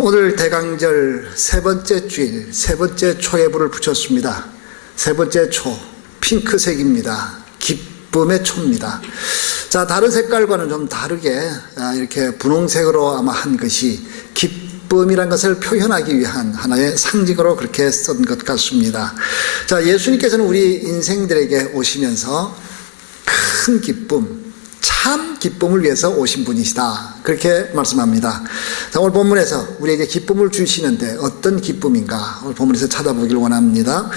오늘 대강절 세 번째 주일, 세 번째 초에 불을 붙였습니다. 세 번째 초, 핑크색입니다. 기쁨의 초입니다. 자, 다른 색깔과는 좀 다르게 이렇게 분홍색으로 아마 한 것이 기쁨이란 것을 표현하기 위한 하나의 상징으로 그렇게 쓴 것 같습니다. 자, 예수님께서는 우리 인생들에게 오시면서 큰 기쁨, 참 기쁨을 위해서 오신 분이시다, 그렇게 말씀합니다. 자, 오늘 본문에서 우리에게 기쁨을 주시는데 어떤 기쁨인가 오늘 본문에서 찾아보길 원합니다.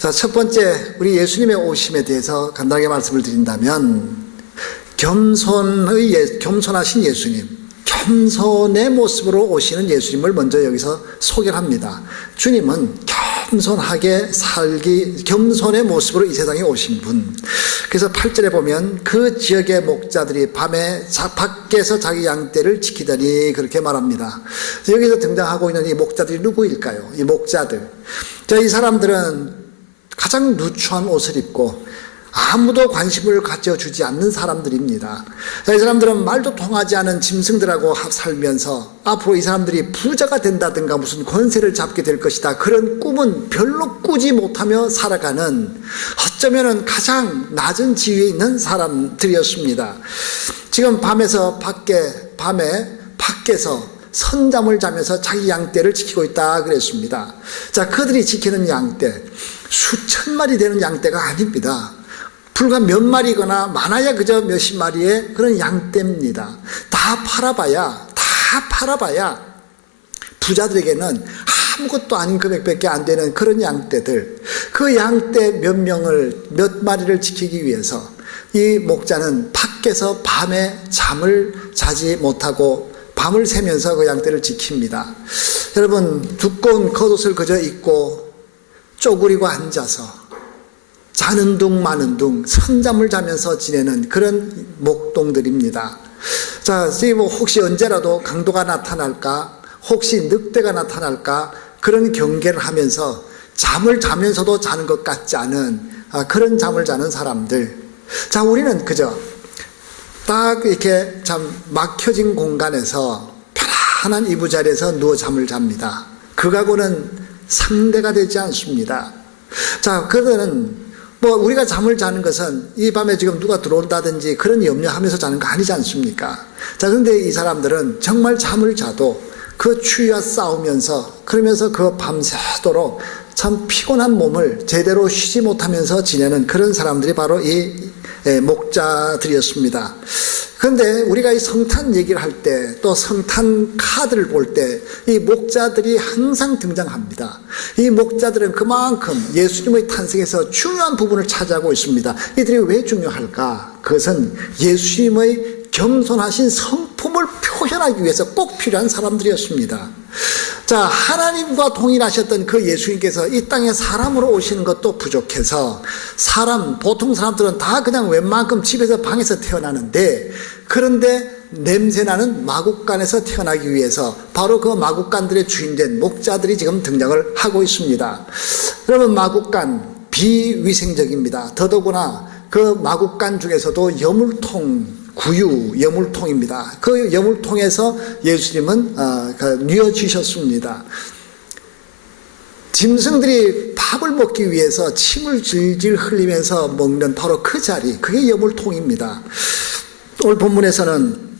자, 첫 번째, 우리 예수님의 오심에 대해서 간단하게 말씀을 드린다면 겸손하신 예수님, 겸손의 모습으로 오시는 예수님을 먼저 여기서 소개를 합니다. 주님은 겸손하게 겸손의 모습으로 이 세상에 오신 분. 그래서 8절에 보면 그 지역의 목자들이 밤에 밖에서 자기 양떼를 지키더니 그렇게 말합니다. 여기서 등장하고 있는 이 목자들이 누구일까요? 이 목자들. 자, 이 사람들은 가장 누추한 옷을 입고 아무도 관심을 가져주지 않는 사람들입니다. 이 사람들은 말도 통하지 않은 짐승들하고 살면서 앞으로 이 사람들이 부자가 된다든가 무슨 권세를 잡게 될 것이다, 그런 꿈은 별로 꾸지 못하며 살아가는, 어쩌면 가장 낮은 지위에 있는 사람들이었습니다. 지금 밤에 밖에서 선잠을 자면서 자기 양떼를 지키고 있다 그랬습니다. 자, 그들이 지키는 양떼, 수천 마리 되는 양떼가 아닙니다. 불과 몇 마리거나 많아야 그저 몇십 마리의 그런 양떼입니다. 다 팔아봐야 부자들에게는 아무것도 아닌 금액밖에 안 되는 그런 양떼들, 그 양떼 몇 마리를 지키기 위해서 이 목자는 밖에서 밤에 잠을 자지 못하고 밤을 새면서 그 양떼를 지킵니다. 여러분, 두꺼운 겉옷을 그저 입고 쪼그리고 앉아서 자는 둥 마는 둥 선잠을 자면서 지내는 그런 목동들입니다. 자, 혹시 언제라도 강도가 나타날까, 혹시 늑대가 나타날까, 그런 경계를 하면서 잠을 자면서도 자는 것 같지 않은 그런 잠을 자는 사람들. 자, 우리는 그저 딱 이렇게 참 막혀진 공간에서 편안한 이부자리에서 누워 잠을 잡니다. 그거하고는 상대가 되지 않습니다. 자, 그들은 우리가 잠을 자는 것은 이 밤에 지금 누가 들어온다든지 그런 염려하면서 자는 거 아니지 않습니까? 자, 그런데 이 사람들은 정말 잠을 자도 그 추위와 싸우면서, 그러면서 그 밤새도록 참 피곤한 몸을 제대로 쉬지 못하면서 지내는 그런 사람들이 바로 이 목자들이었습니다. 그런데 우리가 이 성탄 얘기를 할 때, 또 성탄 카드를 볼 때 이 목자들이 항상 등장합니다. 이 목자들은 그만큼 예수님의 탄생에서 중요한 부분을 차지하고 있습니다. 이들이 왜 중요할까? 그것은 예수님의 겸손하신 성품을 표현하기 위해서 꼭 필요한 사람들이었습니다. 자, 하나님과 동일하셨던 그 예수님께서 이 땅에 사람으로 오시는 것도 부족해서 보통 사람들은 다 그냥 웬만큼 집에서 방에서 태어나는데, 그런데 냄새나는 마국간에서 태어나기 위해서 바로 그 마국간들의 주인된 목자들이 지금 등장을 하고 있습니다. 여러분, 마국간 비위생적입니다. 더더구나 그 마국간 중에서도 여물통입니다. 그 여물통에서 예수님은 뉘어지셨습니다. 짐승들이 밥을 먹기 위해서 침을 질질 흘리면서 먹는 바로 그 자리, 그게 여물통입니다. 오늘 본문에서는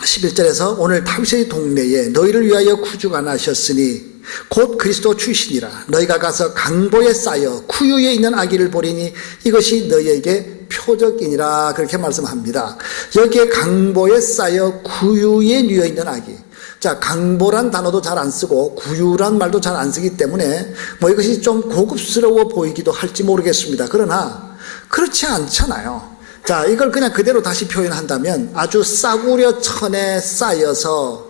11절에서 오늘 다윗의 동네에 너희를 위하여 구주가 나셨으니 곧 그리스도 출신이라. 너희가 가서 강보에 쌓여 구유에 있는 아기를 보리니 이것이 너희에게 표적이니라, 그렇게 말씀합니다. 여기에 강보에 쌓여 구유에 누워 있는 아기. 자, 강보란 단어도 잘 안 쓰고 구유란 말도 잘 안 쓰기 때문에 이것이 좀 고급스러워 보이기도 할지 모르겠습니다. 그러나 그렇지 않잖아요. 자, 이걸 그냥 그대로 다시 표현한다면 아주 싸구려 천에 쌓여서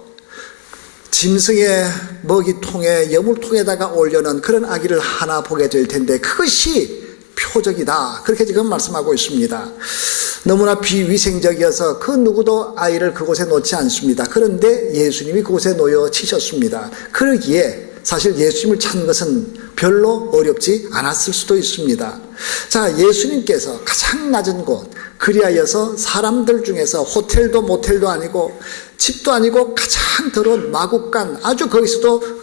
짐승의 먹이통에 여물통에다가 올려놓은 그런 아기를 하나 보게 될 텐데 그것이 표적이다, 그렇게 지금 말씀하고 있습니다. 너무나 비위생적이어서 그 누구도 아이를 그곳에 놓지 않습니다. 그런데 예수님이 그곳에 놓여지셨습니다. 그러기에 사실 예수님을 찾는 것은 별로 어렵지 않았을 수도 있습니다. 자, 예수님께서 가장 낮은 곳, 그리하여서 사람들 중에서 호텔도 모텔도 아니고 집도 아니고 가장 더러운 마국간, 아주 거기서도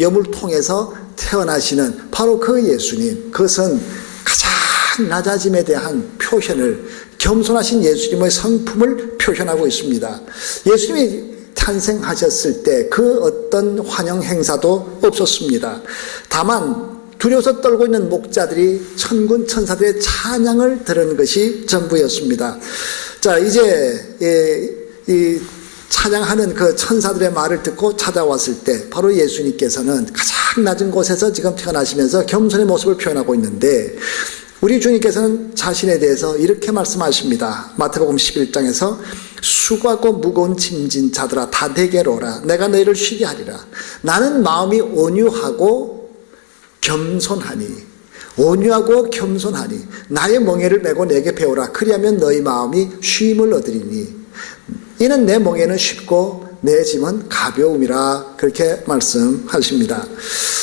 염을 통해서 태어나시는 바로 그 예수님, 그것은 가장 낮아짐에 대한 표현을, 겸손하신 예수님의 성품을 표현하고 있습니다. 예수님이 탄생하셨을 때 그 어떤 환영 행사도 없었습니다. 다만 두려워서 떨고 있는 목자들이 천군 천사들의 찬양을 들은 것이 전부였습니다. 자, 이제 이 찬양하는 그 천사들의 말을 듣고 찾아왔을 때 바로 예수님께서는 가장 낮은 곳에서 지금 태어나시면서 겸손의 모습을 표현하고 있는데, 우리 주님께서는 자신에 대해서 이렇게 말씀하십니다. 마태복음 11장에서 수고하고 무거운 짐진 자들아 다 내게로 오라. 내가 너희를 쉬게 하리라. 나는 마음이 온유하고 겸손하니, 온유하고 겸손하니 나의 멍에를 메고 내게 배우라. 그리하면 너희 마음이 쉼을 얻으리니 이는 내 멍에는 쉽고 내 짐은 가벼움이라. 그렇게 말씀하십니다.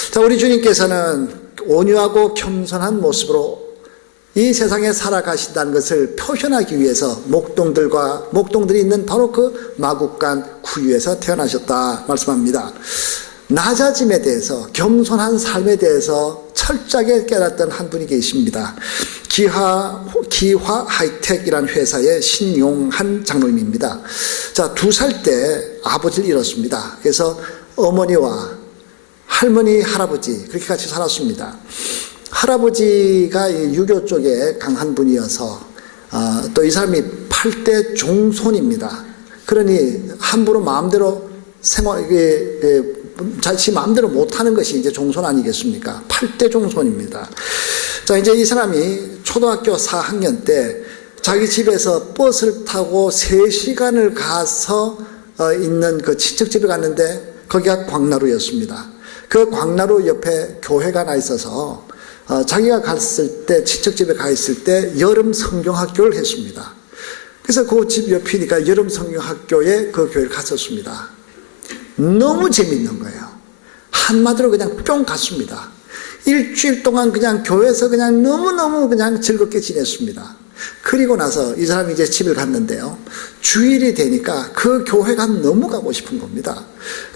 자, 우리 주님께서는 온유하고 겸손한 모습으로 이 세상에 살아가신다는 것을 표현하기 위해서 목동들이 있는 바로 그 마국간 구유에서 태어나셨다 말씀합니다. 낮아짐에 대해서, 겸손한 삶에 대해서 철저하게 깨닫던 한 분이 계십니다. 기화 하이텍이라는 회사의 신용한 장로님입니다. 자, 2살 때 아버지를 잃었습니다. 그래서 어머니와 할머니, 할아버지 그렇게 같이 살았습니다. 할아버지가 유교 쪽에 강한 분이어서 또 이 사람이 8대 종손입니다. 그러니 함부로 마음대로 자신 마음대로 못하는 것이 이제 종손 아니겠습니까? 8대 종손입니다. 자, 이제 이 사람이 초등학교 4학년 때 자기 집에서 버스를 타고 3시간을 가서 있는 그 친척집에 갔는데 거기가 광나루였습니다. 그 광나루 옆에 교회가 나 있어서 자기가 갔을 때, 친척집에 가 있을 때 여름 성경학교를 했습니다. 그래서 그 집 옆이니까 여름 성경학교에 그 교회를 갔었습니다. 너무 재밌는 거예요. 한마디로 그냥 뿅 갔습니다. 일주일 동안 그냥 교회에서 그냥 너무너무 그냥 즐겁게 지냈습니다. 그리고 나서 이 사람이 이제 집을 갔는데요. 주일이 되니까 그 교회가 너무 가고 싶은 겁니다.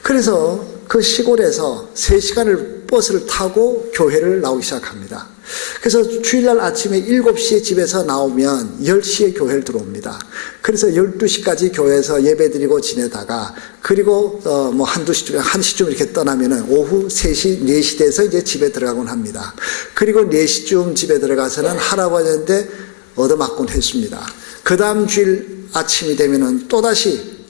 그래서 그 시골에서 3시간을 버스를 타고 교회를 나오기 시작합니다. 그래서 주일날 아침에 7시에 집에서 나오면 10시에 교회를 들어옵니다. 그래서 12시까지 교회에서 예배드리고 지내다가, 그리고 뭐 한두 시쯤, 1시쯤 이렇게 떠나면은 오후 3시, 4시 돼서 이제 집에 들어가곤 합니다. 그리고 4시쯤 집에 들어가서는 할아버지한테 얻어맞곤 했습니다. 그 다음 주일 아침이 되면은 또다시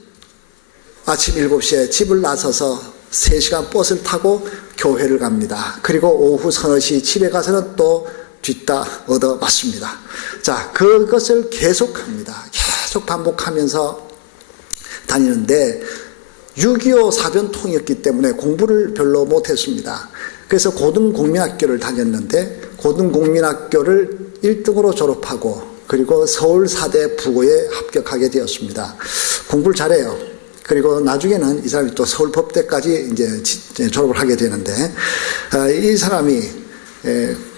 아침 7시에 집을 나서서 3시간 버스를 타고 교회를 갑니다. 그리고 오후 서너 시 집에 가서는 또 뒤따 얻어맞습니다. 자, 그것을 계속합니다. 계속 반복하면서 다니는데 6.25 사변통이었기 때문에 공부를 별로 못했습니다. 그래서 고등국민학교를 다녔는데 고등국민학교를 1등으로 졸업하고 그리고 서울사대 부고에 합격하게 되었습니다. 공부를 잘해요. 그리고 나중에는 이 사람이 또 서울법대까지 이제 졸업을 하게 되는데, 이 사람이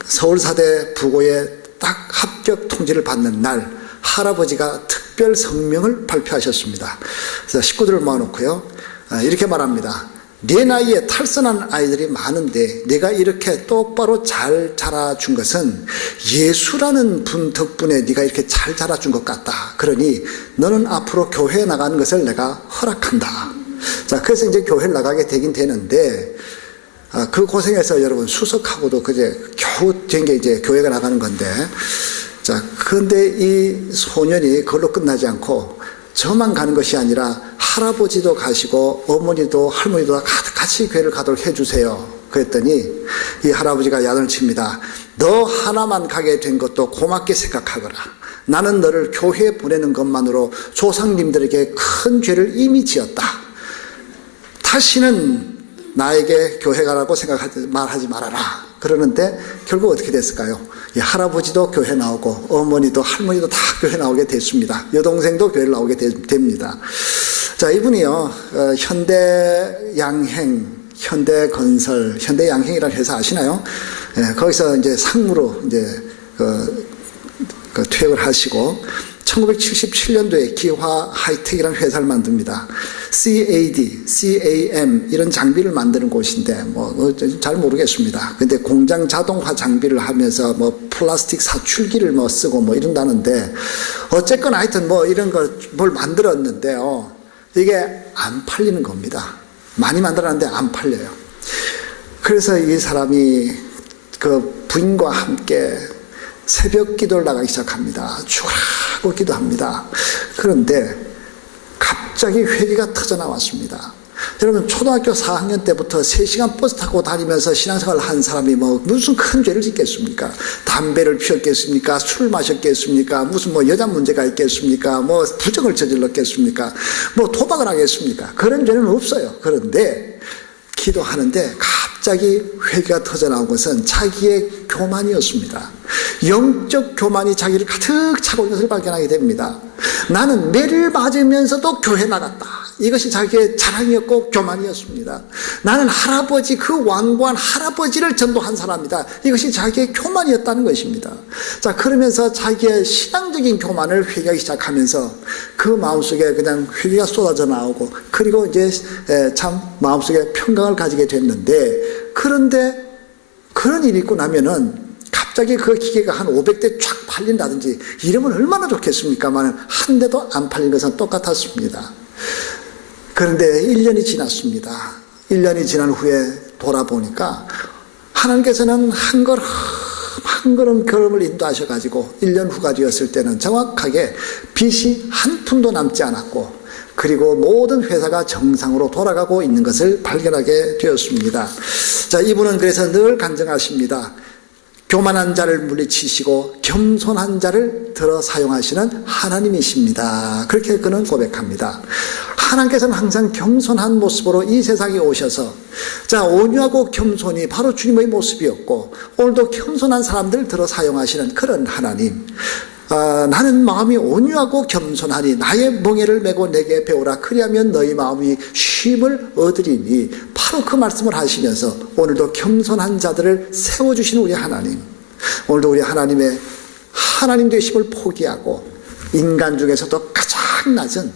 서울사대 부고에 딱 합격 통지를 받는 날 할아버지가 특별 성명을 발표하셨습니다. 그래서 식구들을 모아놓고요, 이렇게 말합니다. 네 나이에 탈선한 아이들이 많은데 네가 이렇게 똑바로 잘 자라준 것은 예수라는 분 덕분에 네가 이렇게 잘 자라준 것 같다. 그러니 너는 앞으로 교회에 나가는 것을 내가 허락한다. 자, 그래서 이제 교회를 나가게 되긴 되는데, 그 고생에서 여러분 수석하고도 그제 겨우 된 게 이제 교회가 나가는 건데, 자, 그런데 이 소년이 그걸로 끝나지 않고 저만 가는 것이 아니라 할아버지도 가시고 어머니도 할머니도 같이 교회를 가도록 해주세요. 그랬더니 이 할아버지가 야단을 칩니다. 너 하나만 가게 된 것도 고맙게 생각하거라. 나는 너를 교회에 보내는 것만으로 조상님들에게 큰 죄를 이미 지었다. 다시는 나에게 교회 가라고 말하지 말아라. 그러는데 결국 어떻게 됐을까요? 이 할아버지도 교회 나오고 어머니도 할머니도 다 교회 나오게 됐습니다. 여동생도 교회를 나오게 됩니다. 자, 이분이요, 현대 양행 현대건설, 현대양행이라는 회사 아시나요? 예, 거기서 이제 상무로 이제 퇴역을 하시고 1977년도에 기화 하이텍이라는 회사를 만듭니다. CAD, CAM 이런 장비를 만드는 곳인데 잘 모르겠습니다. 근데 공장 자동화 장비를 하면서 플라스틱 사출기를 쓰고 이런다는데 어쨌건 하여튼 이런 걸 뭘 만들었는데요. 이게 안 팔리는 겁니다. 많이 만들었는데 안 팔려요. 그래서 이 사람이 그 부인과 함께 새벽 기도를 나가기 시작합니다. 죽으라고 기도합니다. 그런데 갑자기 회개가 터져나왔습니다. 여러분 초등학교 4학년 때부터 3시간 버스 타고 다니면서 신앙생활을 한 사람이 무슨 큰 죄를 짓겠습니까? 담배를 피웠겠습니까? 술을 마셨겠습니까? 무슨 여자 문제가 있겠습니까? 부정을 저질렀겠습니까? 도박을 하겠습니까? 그런 죄는 없어요. 그런데 기도하는데 갑자기 회개가 터져나온 것은 자기의 교만이었습니다. 영적 교만이 자기를 가득 차고 있는 것을 발견하게 됩니다. 나는 매를 맞으면서도 교회 나갔다. 이것이 자기의 자랑이었고 교만이었습니다. 나는 그 완고한 할아버지를 전도한 사람이다. 이것이 자기의 교만이었다는 것입니다. 자, 그러면서 자기의 신앙적인 교만을 회개하기 시작하면서 그 마음속에 그냥 회개가 쏟아져 나오고 그리고 이제 참 마음속에 평강을 가지게 됐는데 그런데 그런 일이 있고 나면은 갑자기 그 기계가 한 500대 쫙 팔린다든지 이러면 얼마나 좋겠습니까만 한 대도 안 팔린 것은 똑같았습니다. 그런데 1년이 지났습니다. 1년이 지난 후에 돌아보니까 하나님께서는 한 걸음 걸음을 인도하셔가지고 1년 후가 되었을 때는 정확하게 빚이 한 푼도 남지 않았고 그리고 모든 회사가 정상으로 돌아가고 있는 것을 발견하게 되었습니다. 자, 이분은 그래서 늘 간증하십니다. 교만한 자를 물리치시고 겸손한 자를 들어 사용하시는 하나님이십니다. 그렇게 그는 고백합니다. 하나님께서는 항상 겸손한 모습으로 이 세상에 오셔서 온유하고 겸손이 바로 주님의 모습이었고 오늘도 겸손한 사람들을 들어 사용하시는 그런 하나님. 나는 마음이 온유하고 겸손하니 나의 멍에를 메고 내게 배우라 그리하면 너희 마음이 쉼을 얻으리니 바로 그 말씀을 하시면서 오늘도 겸손한 자들을 세워주시는 우리 하나님. 오늘도 우리 하나님의 하나님 되심을 포기하고 인간 중에서도 가장 낮은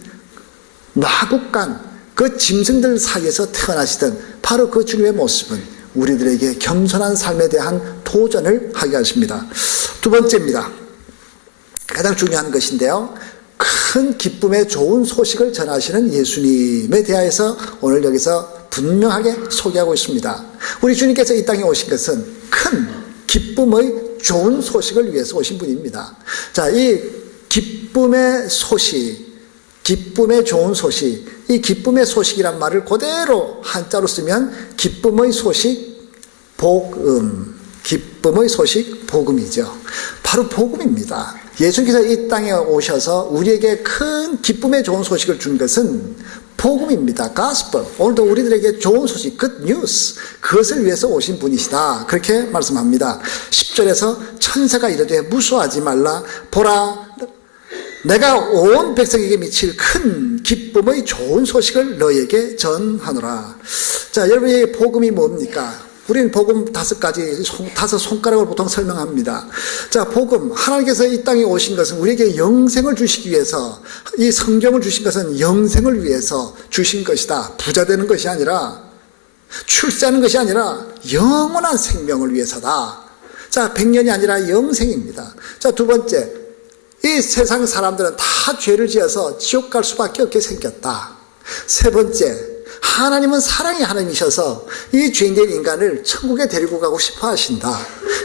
마국간 그 짐승들 사이에서 태어나시던 바로 그 주님의 모습은 우리들에게 겸손한 삶에 대한 도전을 하게 하십니다. 두 번째입니다. 가장 중요한 것인데요. 큰 기쁨의 좋은 소식을 전하시는 예수님에 대해서 오늘 여기서 분명하게 소개하고 있습니다. 우리 주님께서 이 땅에 오신 것은 큰 기쁨의 좋은 소식을 위해서 오신 분입니다. 자, 이 기쁨의 소식, 기쁨의 좋은 소식, 이 기쁨의 소식이란 말을 그대로 한자로 쓰면 기쁨의 소식, 복음, 기쁨의 소식, 복음이죠. 바로 복음입니다. 예수님께서 이 땅에 오셔서 우리에게 큰 기쁨의 좋은 소식을 준 것은 복음입니다. gospel. 오늘도 우리들에게 좋은 소식, good news. 그것을 위해서 오신 분이시다. 그렇게 말씀합니다. 10절에서 천사가 이르되 무수하지 말라. 보라, 내가 온 백성에게 미칠 큰 기쁨의 좋은 소식을 너에게 전하노라. 자, 여러분, 이 복음이 뭡니까? 우리는 복음 5가지, 5 손가락으로 보통 설명합니다. 자, 복음, 하나님께서 이 땅에 오신 것은 우리에게 영생을 주시기 위해서, 이 성경을 주신 것은 영생을 위해서 주신 것이다. 부자 되는 것이 아니라, 출세하는 것이 아니라 영원한 생명을 위해서다. 자, 100년이 아니라 영생입니다. 자, 두 번째, 이 세상 사람들은 다 죄를 지어서 지옥 갈 수밖에 없게 생겼다. 세 번째, 하나님은 사랑의 하나님이셔서 이 죄인된 인간을 천국에 데리고 가고 싶어 하신다.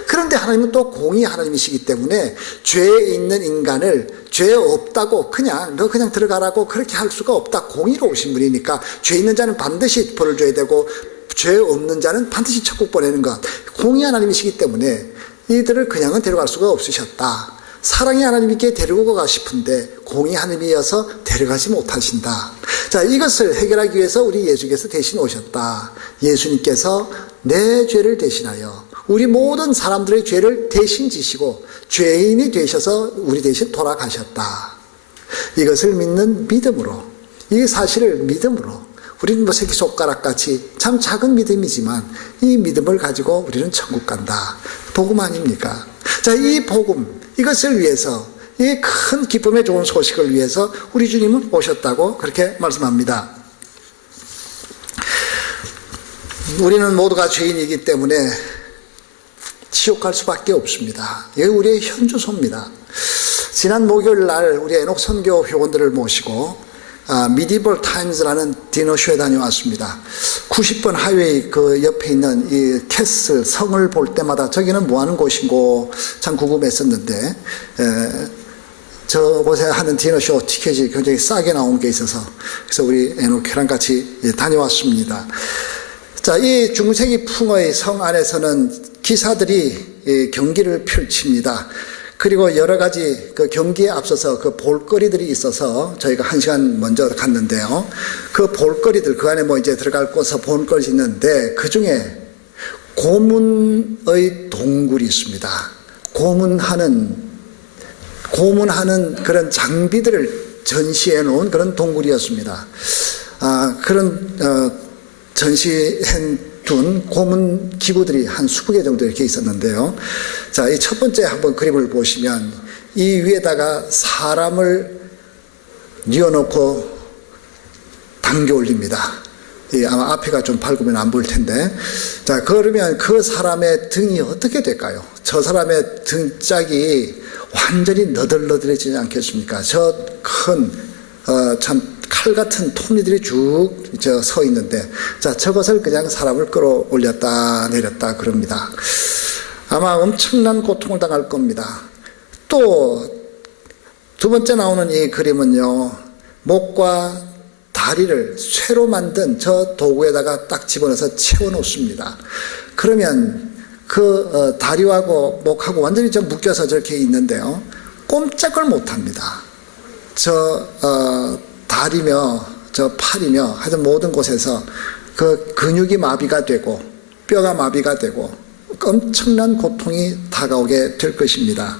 그런데 하나님은 또 공의 하나님이시기 때문에 죄에 있는 인간을 죄 없다고 너 그냥 들어가라고 그렇게 할 수가 없다. 공의로 오신 분이니까 죄 있는 자는 반드시 벌을 줘야 되고 죄 없는 자는 반드시 천국 보내는 것. 공의 하나님이시기 때문에 이들을 그냥은 데려갈 수가 없으셨다. 사랑의 하나님께 데리고 가고 싶은데 공의 하나님이어서 데려가지 못하신다. 자, 이것을 해결하기 위해서 우리 예수께서 대신 오셨다. 예수님께서 내 죄를 대신하여 우리 모든 사람들의 죄를 대신 지시고 죄인이 되셔서 우리 대신 돌아가셨다. 이것을 믿는 믿음으로, 이 사실을 믿음으로 우리는 뭐 새끼손가락같이 참 작은 믿음이지만 이 믿음을 가지고 우리는 천국 간다. 복음 아닙니까? 자, 이 복음, 이것을 위해서, 이 큰 기쁨의 좋은 소식을 위해서 우리 주님은 오셨다고 그렇게 말씀합니다. 우리는 모두가 죄인이기 때문에 지옥 갈 수밖에 없습니다. 이게 우리의 현주소입니다. 지난 목요일 날 우리 에녹 선교 회원들을 모시고 미디벌 타임즈라는 디너쇼에 다녀왔습니다. 90번 하이웨이 그 옆에 있는 이 캐슬 성을 볼 때마다 저기는 뭐 하는 곳인고 참 궁금했었는데, 저곳에 하는 디너쇼 티켓이 굉장히 싸게 나온 게 있어서 그래서 우리 에녹회랑 같이 다녀왔습니다. 자, 이 중세기 풍의 성 안에서는 기사들이 경기를 펼칩니다. 그리고 여러 가지 그 경기에 앞서서 그 볼거리들이 있어서 저희가 1시간 먼저 갔는데요. 그 볼거리들, 그 안에 뭐 이제 들어갈 곳에서 볼거리 있는데 그 중에 고문의 동굴이 있습니다. 고문하는 그런 장비들을 전시해 놓은 그런 동굴이었습니다. 그런 전시해 둔 고문 기구들이 한 20개 정도 이렇게 있었는데요. 자, 이 첫 번째 한번 그림을 보시면 이 위에다가 사람을 뉘어놓고 당겨 올립니다. 아마 앞에가 좀 밝으면 안 보일 텐데. 자, 그러면 그 사람의 등이 어떻게 될까요? 저 사람의 등짝이 완전히 너덜너덜해지지 않겠습니까? 저 큰, 참, 칼 같은 톱니들이 쭉 서 있는데, 자, 저것을 그냥 사람을 끌어올렸다 내렸다 그럽니다. 아마 엄청난 고통을 당할 겁니다. 또 두 번째 나오는 이 그림은요, 목과 다리를 쇠로 만든 저 도구에다가 딱 집어넣어서 채워놓습니다. 그러면 그 다리하고 목하고 완전히 좀 묶여서 저렇게 있는데요, 꼼짝을 못합니다. 다리며 저 팔이며 하여튼 모든 곳에서 그 근육이 마비가 되고 뼈가 마비가 되고 엄청난 고통이 다가오게 될 것입니다.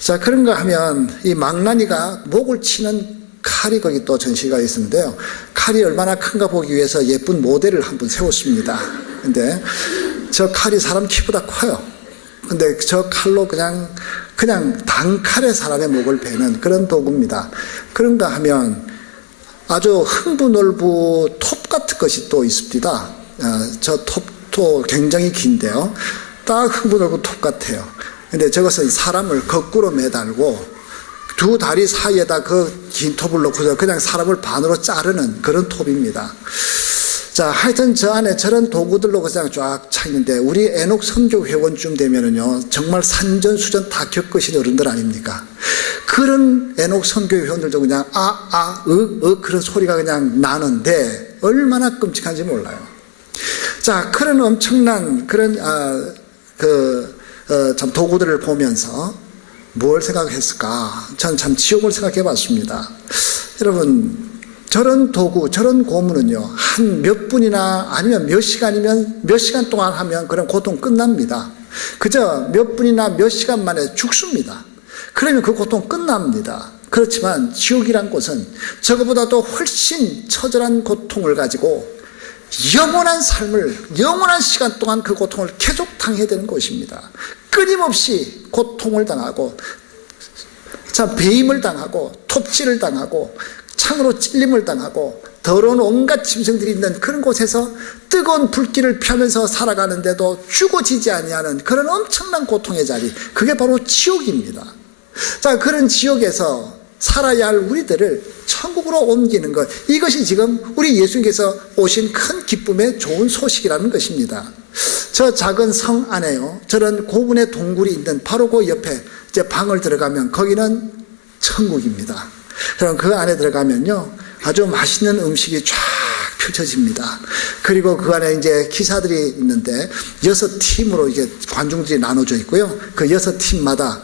자, 그런가 하면 이 망나니가 목을 치는 칼이 거기 또 전시가 있었는데요. 칼이 얼마나 큰가 보기 위해서 예쁜 모델을 한 분 세웠습니다. 근데 저 칼이 사람 키보다 커요. 근데 저 칼로 그냥 단칼에 사람의 목을 베는 그런 도구입니다. 그런가 하면 아주 흥부놀부 톱 같은 것이 또 있습니다. 저 톱도 굉장히 긴데요. 딱 흥부놀부 톱 같아요. 근데 저것은 사람을 거꾸로 매달고 두 다리 사이에다 그 긴 톱을 놓고서 그냥 사람을 반으로 자르는 그런 톱입니다. 자, 하여튼 저 안에 저런 도구들로 그냥 쫙 차 있는데 우리 에녹 선교 회원쯤 되면은요, 정말 산전수전 다 겪으신 어른들 아닙니까? 그런 에녹 선교 회원들도 그냥 그런 소리가 그냥 나는데 얼마나 끔찍한지 몰라요. 자, 그런 엄청난 그런 참 도구들을 보면서 뭘 생각했을까? 전 참 지옥을 생각해 봤습니다. 여러분, 저런 도구, 저런 고문은요, 한 몇 분이나 아니면 몇 시간 동안 하면 그런 고통 끝납니다. 그저 몇 분이나 몇 시간 만에 죽습니다. 그러면 그 고통 끝납니다. 그렇지만 지옥이란 곳은 저거보다도 훨씬 처절한 고통을 가지고 영원한 시간 동안 그 고통을 계속 당해야 되는 것입니다. 끊임없이 고통을 당하고, 참, 배임을 당하고, 톱질을 당하고, 창으로 찔림을 당하고, 더러운 온갖 짐승들이 있는 그런 곳에서 뜨거운 불길을 펴면서 살아가는데도 죽어지지 아니하는 그런 엄청난 고통의 자리, 그게 바로 지옥입니다. 자, 그런 지옥에서 살아야 할 우리들을 천국으로 옮기는 것, 이것이 지금 우리 예수님께서 오신 큰 기쁨의 좋은 소식이라는 것입니다. 저 작은 성 안에요, 저런 고문의 동굴이 있는 바로 그 옆에 이제 방을 들어가면 거기는 천국입니다. 그럼 그 안에 들어가면요, 아주 맛있는 음식이 쫙 펼쳐집니다. 그리고 그 안에 이제 기사들이 있는데 6팀으로 이게 관중들이 나눠져 있고요. 그 6팀마다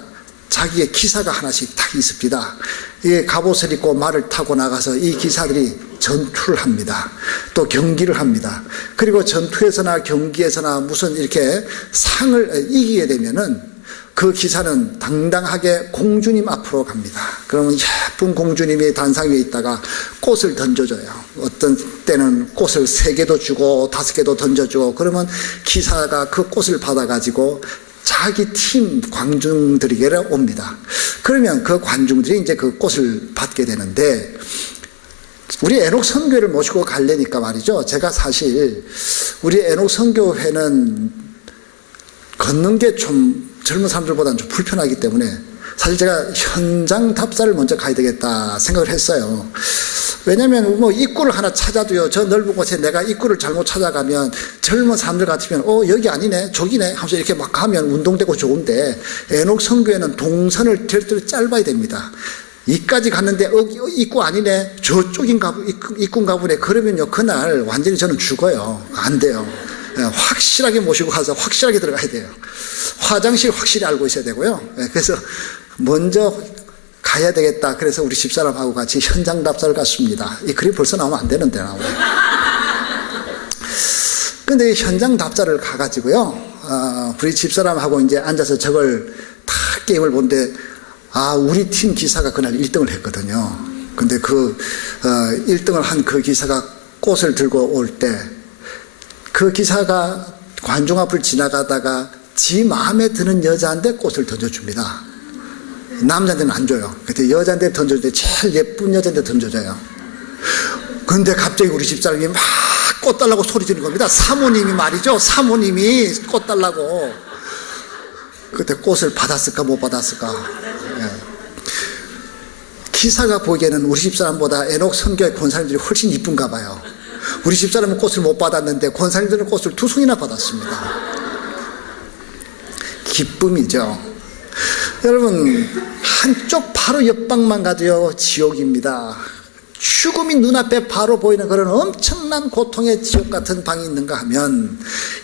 자기의 기사가 하나씩 딱 있습니다. 이 갑옷을 입고 말을 타고 나가서 이 기사들이 전투를 합니다. 또 경기를 합니다. 그리고 전투에서나 경기에서나 무슨 이렇게 상을 이기게 되면은 그 기사는 당당하게 공주님 앞으로 갑니다. 그러면 예쁜 공주님이 단상 위에 있다가 꽃을 던져줘요. 어떤 때는 꽃을 3개도 주고 5개도 던져주고, 그러면 기사가 그 꽃을 받아가지고 자기 팀 관중들에게 옵니다. 그러면 그 관중들이 이제 그 꽃을 받게 되는데, 우리 에녹 선교회를 모시고 가려니까 말이죠. 제가 사실 우리 에녹 선교회는 걷는 게 좀 젊은 사람들보다는 좀 불편하기 때문에 사실 제가 현장 답사를 먼저 가야 되겠다 생각을 했어요. 왜냐면 뭐 입구를 하나 찾아도요, 저 넓은 곳에 내가 입구를 잘못 찾아가면 젊은 사람들 같으면 여기 아니네 저기네 하면서 이렇게 막 가면 운동되고 좋은데, 에녹 선교회는 동선을 절대로 짧아야 됩니다. 이까지 갔는데 입구 아니네 저쪽인가 입구인가 보네 그러면요 그날 완전히 저는 죽어요. 안 돼요. 확실하게 모시고 가서 확실하게 들어가야 돼요. 화장실 확실히 알고 있어야 되고요. 그래서 먼저 가야 되겠다. 그래서 우리 집사람하고 같이 현장 답사를 갔습니다. 이 글이 벌써 나오면 안 되는데 나오네. 근데 현장 답사를 가가지고요, 우리 집사람하고 이제 앉아서 저걸 다 게임을 보는데, 우리 팀 기사가 그날 1등을 했거든요. 근데 1등을 한 그 기사가 꽃을 들고 올 때, 그 기사가 관중 앞을 지나가다가 지 마음에 드는 여자한테 꽃을 던져줍니다. 남자한테는 안 줘요. 근데 여자한테 던져줄 때 제일 예쁜 여자한테 던져줘요. 근데 갑자기 우리 집사람이 막 꽃 달라고 소리 지르는 겁니다. 사모님이 말이죠. 사모님이 꽃 달라고. 그때 꽃을 받았을까 못 받았을까. 기사가 보기에는 우리 집사람보다 에녹 선교회 권사님들이 훨씬 이쁜가 봐요. 우리 집사람은 꽃을 못 받았는데 권사님들은 꽃을 2송이나 받았습니다. 기쁨이죠. 여러분, 한쪽 바로 옆방만 가도요 지옥입니다. 죽음이 눈앞에 바로 보이는 그런 엄청난 고통의 지옥 같은 방이 있는가 하면,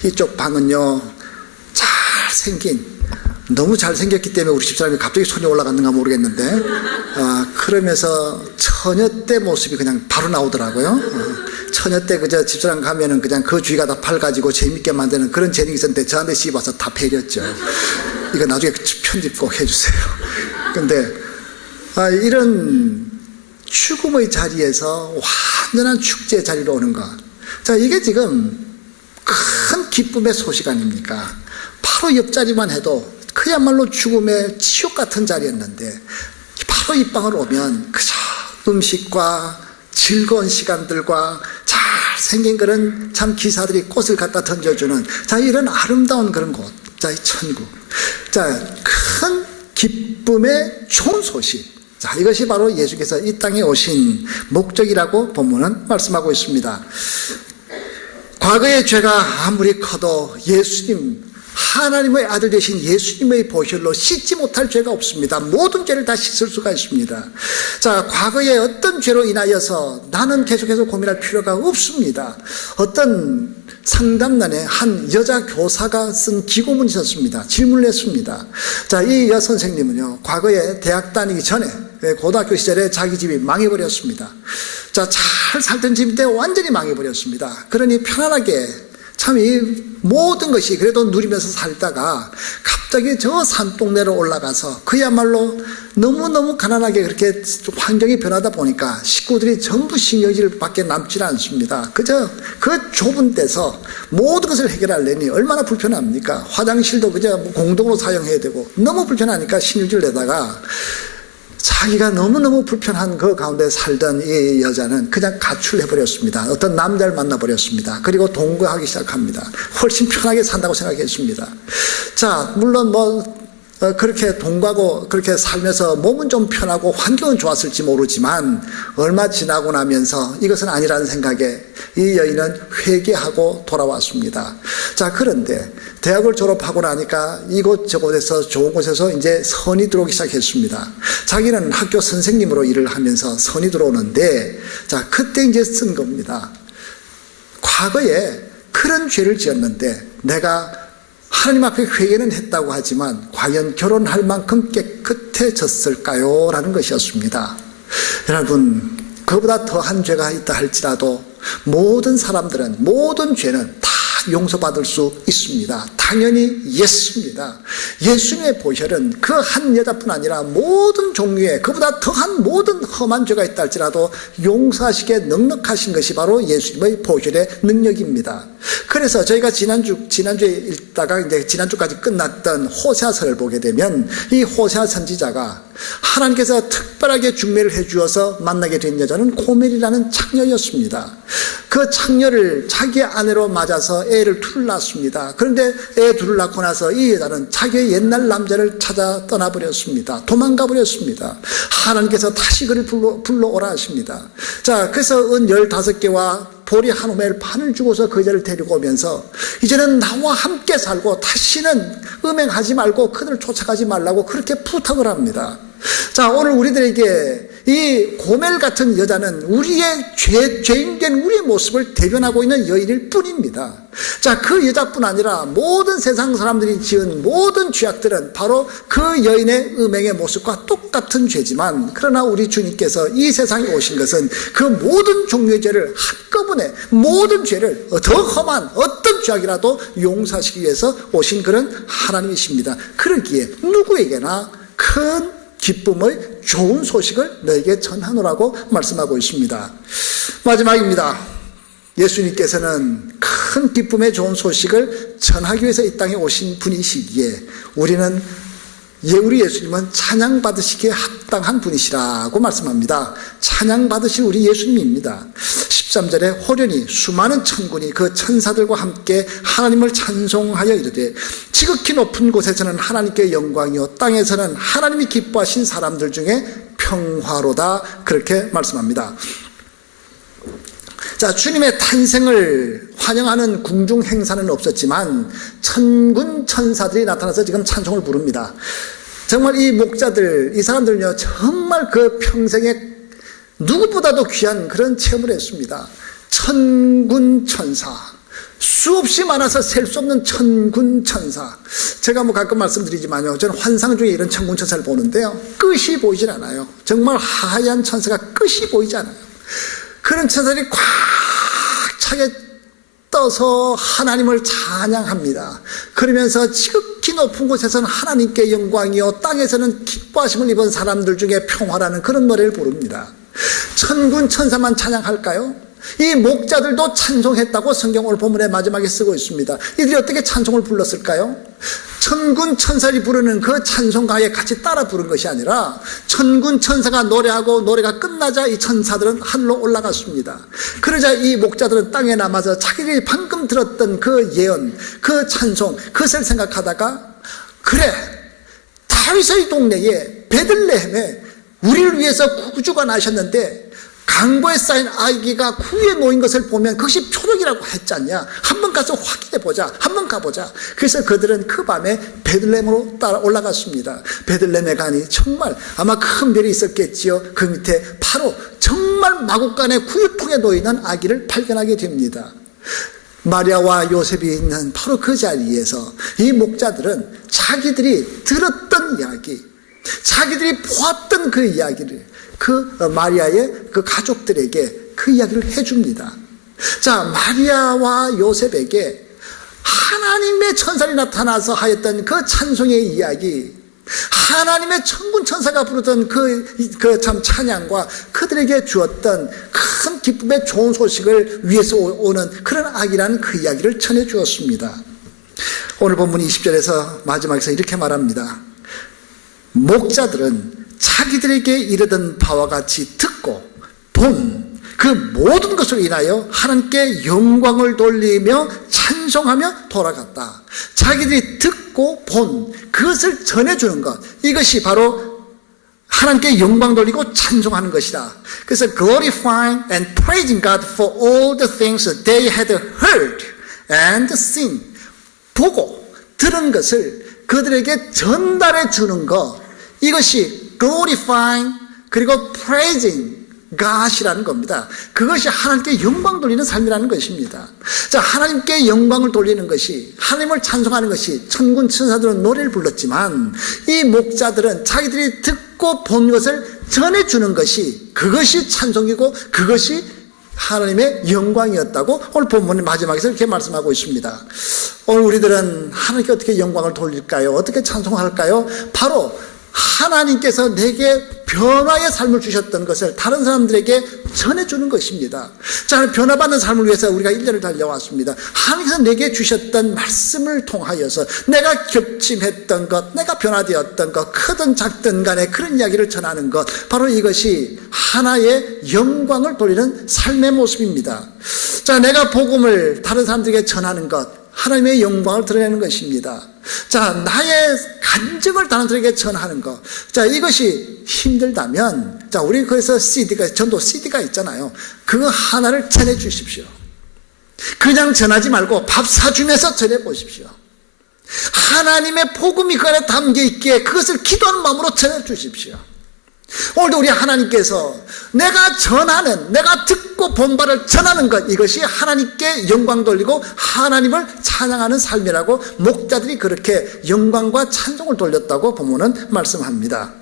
이쪽 방은요 잘생긴, 너무 잘생겼기 때문에 우리 집사람이 갑자기 손이 올라갔는가 모르겠는데, 그러면서 처녀 때 모습이 그냥 바로 나오더라고요. 처녀 때 그저 집사람 가면은 그냥 그 주위가 다 팔 가지고 재밌게 만드는 그런 재능이 있었는데 저한테 씹어서 다 패렸죠. 이거 나중에 편집 꼭 해주세요. 근데 이런 죽음의 자리에서 완전한 축제의 자리로 오는 것, 자, 이게 지금 큰 기쁨의 소식 아닙니까? 바로 옆자리만 해도 그야말로 죽음의 지옥 같은 자리였는데, 바로 이 방을 오면 그저 음식과 즐거운 시간들과 잘생긴 그런 참 기사들이 꽃을 갖다 던져주는, 자, 이런 아름다운 그런 곳, 자, 이 천국, 자, 큰 기쁨의 좋은 소식, 자, 이것이 바로 예수께서 이 땅에 오신 목적이라고 본문은 말씀하고 있습니다. 과거의 죄가 아무리 커도 예수님, 하나님의 아들 되신 예수님의 보혈로 씻지 못할 죄가 없습니다. 모든 죄를 다 씻을 수가 있습니다. 자, 과거에 어떤 죄로 인하여서 나는 계속해서 고민할 필요가 없습니다. 어떤 상담란에 한 여자 교사가 쓴 기고문이 있었습니다. 질문을 했습니다. 자, 이 여선생님은요, 과거에 대학 다니기 전에 고등학교 시절에 자기 집이 망해버렸습니다. 자, 잘 살던 집인데 완전히 망해버렸습니다. 그러니 편안하게 참 이 모든 것이 그래도 누리면서 살다가 갑자기 저 산동네로 올라가서 그야말로 너무너무 가난하게 그렇게 환경이 변하다 보니까 식구들이 전부 신경질밖에 남질 않습니다. 그저 그 좁은 데서 모든 것을 해결하려니 얼마나 불편합니까? 화장실도 그저 공동으로 사용해야 되고 너무 불편하니까 신경질 내다가 자기가 너무너무 불편한 그 가운데 살던 이 여자는 그냥 가출해버렸습니다. 어떤 남자를 만나버렸습니다. 그리고 동거하기 시작합니다. 훨씬 편하게 산다고 생각했습니다. 자, 물론 그렇게 동거하고 그렇게 살면서 몸은 좀 편하고 환경은 좋았을지 모르지만 얼마 지나고 나면서 이것은 아니라는 생각에 이 여인은 회개하고 돌아왔습니다. 자, 그런데 대학을 졸업하고 나니까 이곳저곳에서 좋은 곳에서 이제 선이 들어오기 시작했습니다. 자기는 학교 선생님으로 일을 하면서 선이 들어오는데, 자, 그때 이제 쓴 겁니다. 과거에 그런 죄를 지었는데 내가 하나님 앞에 회개는 했다고 하지만 과연 결혼할 만큼 깨끗해졌을까요? 라는 것이었습니다. 여러분, 그보다 더한 죄가 있다 할지라도 모든 사람들은, 모든 죄는 다 용서받을 수 있습니다. 당연히 예수입니다. 예수님의 보혈은 그 한 여자뿐 아니라 모든 종류의 그보다 더한 모든 험한 죄가 있다 할지라도 용서하시기에 넉넉하신 것이 바로 예수님의 보혈의 능력입니다. 그래서 저희가 지난주에 읽다가 이제 지난주까지 끝났던 호세아서를 보게 되면 이 호세아 선지자가 하나님께서 특별하게 중매를 해주어서 만나게 된 여자는 고멜이라는 창녀였습니다. 그 창녀를 자기 아내로 맞아서 애를 둘을 낳았습니다. 그런데 애 둘을 낳고 나서 이 여자는 자기의 옛날 남자를 찾아 떠나버렸습니다. 도망가 버렸습니다. 하나님께서 다시 그를 불러오라 하십니다. 자, 그래서 은 15개와 보리 한 오멜 반을 주고서 그 여자를 데리고 오면서 이제는 나와 함께 살고 다시는 음행하지 말고 그들을 쫓아가지 말라고 그렇게 부탁을 합니다. 자, 오늘 우리들에게 이 고멜 같은 여자는 우리의 죄인된 우리의 모습을 대변하고 있는 여인일 뿐입니다. 자, 그 여자뿐 아니라 모든 세상 사람들이 지은 모든 죄악들은 바로 그 여인의 음행의 모습과 똑같은 죄지만, 그러나 우리 주님께서 이 세상에 오신 것은 그 모든 종류의 죄를 한꺼번에 모든 죄를 더 험한 어떤 죄악이라도 용서하시기 위해서 오신 그런 하나님이십니다. 그러기에 누구에게나 큰 기쁨의 좋은 소식을 너에게 전하노라고 말씀하고 있습니다. 마지막입니다. 예수님께서는 큰 기쁨의 좋은 소식을 전하기 위해서 이 땅에 오신 분이시기에 우리 예수님은 찬양받으시기에 합당한 분이시라고 말씀합니다. 찬양받으실 우리 예수님입니다. 13절에 호련히 수많은 천군이 그 천사들과 함께 하나님을 찬송하여 이르되 지극히 높은 곳에서는 하나님께 영광이요 땅에서는 하나님이 기뻐하신 사람들 중에 평화로다, 그렇게 말씀합니다. 자, 주님의 탄생을 환영하는 궁중 행사는 없었지만 천군 천사들이 나타나서 지금 찬송을 부릅니다. 정말 이 목자들, 이 사람들은요, 정말 그 평생에 누구보다도 귀한 그런 체험을 했습니다. 천군 천사, 수없이 많아서 셀 수 없는 천군 천사. 제가 가끔 말씀드리지만요, 저는 환상 중에 이런 천군 천사를 보는데요, 끝이 보이질 않아요. 정말 하얀 천사가 끝이 보이지 않아요. 그런 천사들이 꽉 차게 떠서 하나님을 찬양합니다. 그러면서 지극히 높은 곳에서는 하나님께 영광이요 땅에서는 기뻐하심을 입은 사람들 중에 평화라는 그런 노래를 부릅니다. 천군 천사만 찬양할까요? 이 목자들도 찬송했다고 성경 오늘 본문의 마지막에 쓰고 있습니다. 이들이 어떻게 찬송을 불렀을까요? 천군 천사들이 부르는 그 찬송가에 같이 따라 부른 것이 아니라 천군 천사가 노래하고 노래가 끝나자 이 천사들은 하늘로 올라갔습니다. 그러자 이 목자들은 땅에 남아서 자기들이 방금 들었던 그 예언, 그 찬송, 그것을 생각하다가, 그래, 다윗의 동네에 베들레헴에 우리를 위해서 구주가 나셨는데 강보에 쌓인 아기가 구유에 놓인 것을 보면 그것이 표적이라고 했잖냐, 한번 가서 확인해보자, 한번 가보자. 그래서 그들은 그 밤에 베들레헴으로 따라 올라갔습니다. 베들레헴에 가니 정말 아마 큰 별이 있었겠지요. 그 밑에 바로 정말 마구간에 구유통에 놓이는 아기를 발견하게 됩니다. 마리아와 요셉이 있는 바로 그 자리에서 이 목자들은 자기들이 들었던 이야기, 자기들이 보았던 그 이야기를 그 마리아의 그 가족들에게 그 이야기를 해줍니다. 자, 마리아와 요셉에게 하나님의 천사들이 나타나서 하였던 그 찬송의 이야기, 하나님의 천군 천사가 부르던 그 참 찬양과 그들에게 주었던 큰 기쁨의 좋은 소식을 위해서 오는 그런 아기라는 그 이야기를 전해 주었습니다. 오늘 본문 20절에서 마지막에서 이렇게 말합니다. 목자들은 자기들에게 이르던 바와 같이 듣고 본 그 모든 것으로 인하여 하나님께 영광을 돌리며 찬송하며 돌아갔다. 자기들이 듣고 본 그것을 전해주는 것, 이것이 바로 하나님께 영광 돌리고 찬송하는 것이다. 그래서 glorifying and praising God for all the things they had heard and seen. 보고 들은 것을 그들에게 전달해 주는 것, 이것이 glorifying 그리고 praising God이라는 겁니다. 그것이 하나님께 영광 돌리는 삶이라는 것입니다. 자, 하나님께 영광을 돌리는 것이, 하나님을 찬송하는 것이, 천군 천사들은 노래를 불렀지만 이 목자들은 자기들이 듣고 본 것을 전해주는 것이, 그것이 찬송이고 그것이 하나님의 영광이었다고 오늘 본문의 마지막에서 이렇게 말씀하고 있습니다. 오늘 우리들은 하나님께 어떻게 영광을 돌릴까요? 어떻게 찬송할까요? 바로 하나님께서 내게 변화의 삶을 주셨던 것을 다른 사람들에게 전해주는 것입니다. 자, 변화받는 삶을 위해서 우리가 1년을 달려왔습니다. 하나님께서 내게 주셨던 말씀을 통하여서 내가 겹침했던 것, 내가 변화되었던 것, 크든 작든 간에 그런 이야기를 전하는 것, 바로 이것이 하나의 영광을 돌리는 삶의 모습입니다. 자, 내가 복음을 다른 사람들에게 전하는 것, 하나님의 영광을 드러내는 것입니다. 자, 나의 간증을 다른 사람에게 전하는 것. 자, 이것이 힘들다면, 자, 우리 그래서 전도 CD가 있잖아요. 그거 하나를 전해 주십시오. 그냥 전하지 말고 밥 사주면서 전해 보십시오. 하나님의 복음이 그 안에 담겨 있기에 그것을 기도하는 마음으로 전해 주십시오. 오늘도 우리 하나님께서 내가 전하는, 내가 듣고 본 바를 전하는 것, 이것이 하나님께 영광 돌리고 하나님을 찬양하는 삶이라고 목자들이 그렇게 영광과 찬송을 돌렸다고 본문은 말씀합니다.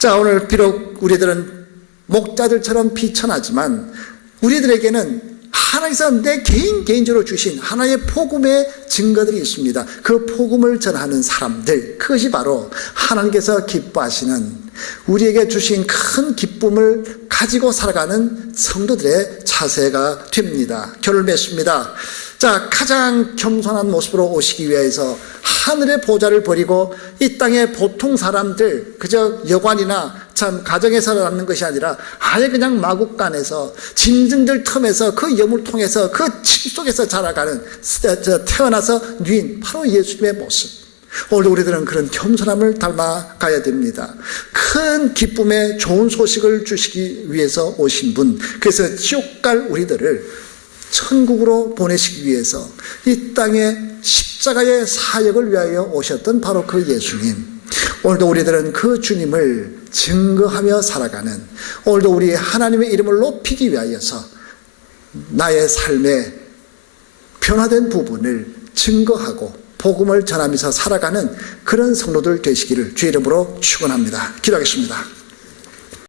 자, 오늘 비록 우리들은 목자들처럼 비천하지만 우리들에게는 하나님께서 내 개인적으로 주신 하나의 복음의 증거들이 있습니다. 그 복음을 전하는 사람들, 그것이 바로 하나님께서 기뻐하시는, 우리에게 주신 큰 기쁨을 가지고 살아가는 성도들의 자세가 됩니다. 결을 맺습니다. 자, 가장 겸손한 모습으로 오시기 위해서 하늘의 보좌를 버리고 이 땅의 보통 사람들, 그저 여관이나 참 가정에서 낳는 것이 아니라 아예 그냥 마국간에서 짐승들 틈에서 그 염을 통해서 그 침 속에서 자라가는, 태어나서 누인 바로 예수님의 모습. 오늘 우리들은 그런 겸손함을 닮아가야 됩니다. 큰 기쁨의 좋은 소식을 주시기 위해서 오신 분, 그래서 지옥 갈 우리들을 천국으로 보내시기 위해서 이 땅에 십자가의 사역을 위하여 오셨던 바로 그 예수님, 오늘도 우리들은 그 주님을 증거하며 살아가는, 오늘도 우리 하나님의 이름을 높이기 위하여서 나의 삶의 변화된 부분을 증거하고 복음을 전하면서 살아가는 그런 성도들 되시기를 주의 이름으로 축원합니다. 기도하겠습니다.